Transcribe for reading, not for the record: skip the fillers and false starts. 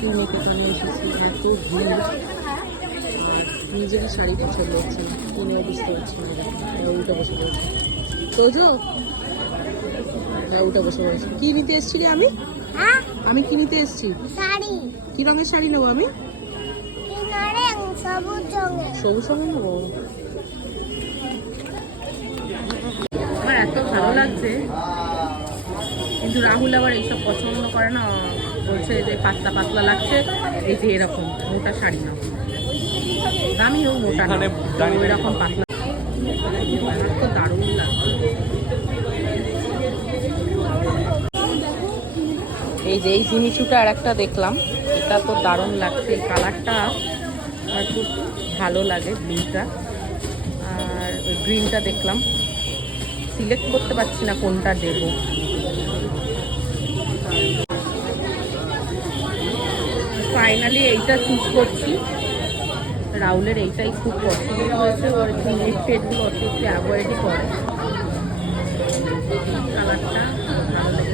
শিউনি দোকানে এসেছি, এত ভিড়। নিজেরই শাড়ি পছন্দ হচ্ছে না, কিনেও বুঝতে পারছি না। উল্টা বসে পড়েছে তোজো, উল্টা বসে পড়েছে। কি নিতে এসেছি আমি? আমি কি নিতে এসেছি? শাড়ি। কি রঙের শাড়ি নেবো আমি? সবুজ রঙের। সবুজ রঙের নেবো। আমার এত ভালো লাগছে, কিন্তু রাহুল আবার এইসব পছন্দ করে না, বলছে যে পাতলা পাতলা লাগছে, এই যে এরকম মোটা শাড়ি নাও। দামি হোক মোটা না, এরকম পাতলা। তো দারুণ লাগছে। এই যে এই জিনিসটা আর একটা দেখলাম, এটা তো দারুণ লাগছে। এই কালারটা আমার খুব ভালো লাগে, ব্লুটা আর ওই গ্রিনটা দেখলাম। সিলেক্ট করতে পারছি না কোনটা দেবো। ফাইনালি এইটা চুজ করছি। রাহুলের এইটাই খুব পছন্দ হয়েছে, ওর একটু নেট টেটগুলো অত একটু অ্যাভয়েডই করে। কালারটা ভালো লেগেছে।